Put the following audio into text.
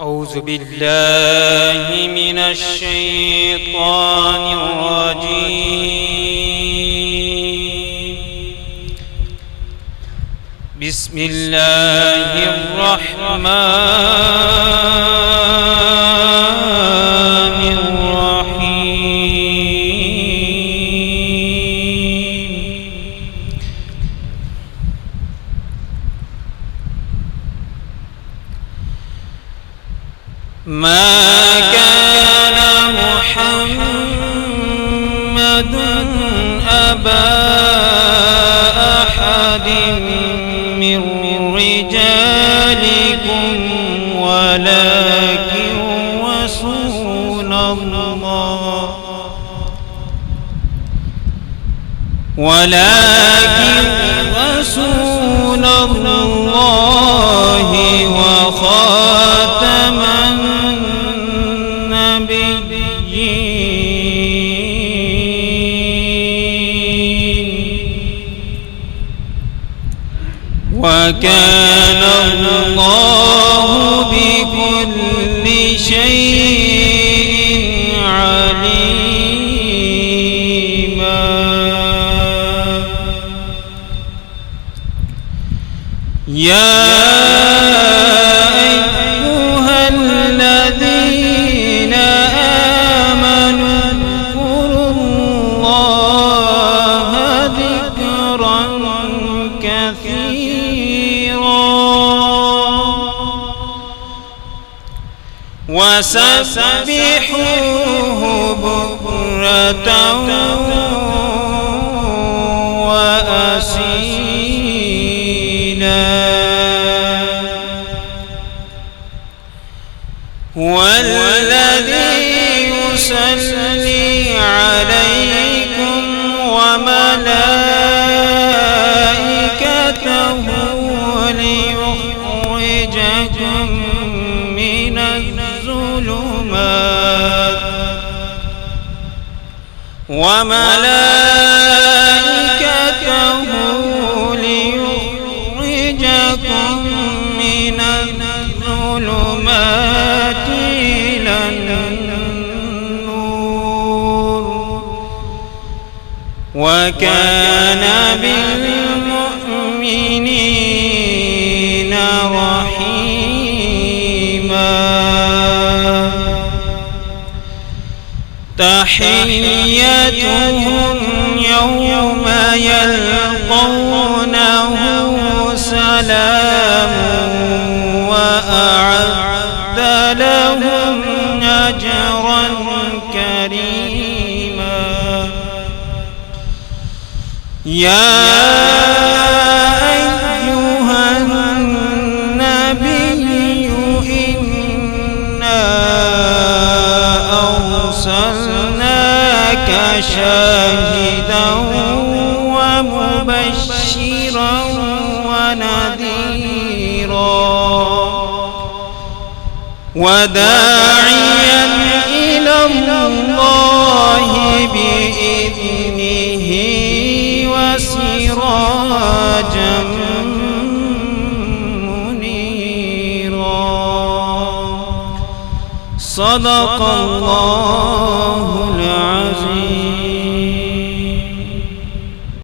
أعوذ بالله من الشيطان الرجيم. بسم الله الرحمن الرحيم. ما كان محمد أبا أحد من رجالكم ولكن رسول الله وخاتم وكان الله بكل شيء عليما. يا أيها الذين آمنوا اذكروا الله ذكرا كثيرا وسبحوه بكرة وأصيلا. هو الذي يصلي عليكم وملائكته ليخرجكم من الظلمات إلى النور وكان بالمؤمنين رحيما. تحيتهم يوم يلقونه سلام وأعد لهم أجرا كريما. يا أيها النبي إنا أرسلناك شاهدا ومبشرا ونذيرا وداعيا إلى الله بإذنه وسراجا منيرا. صدق الله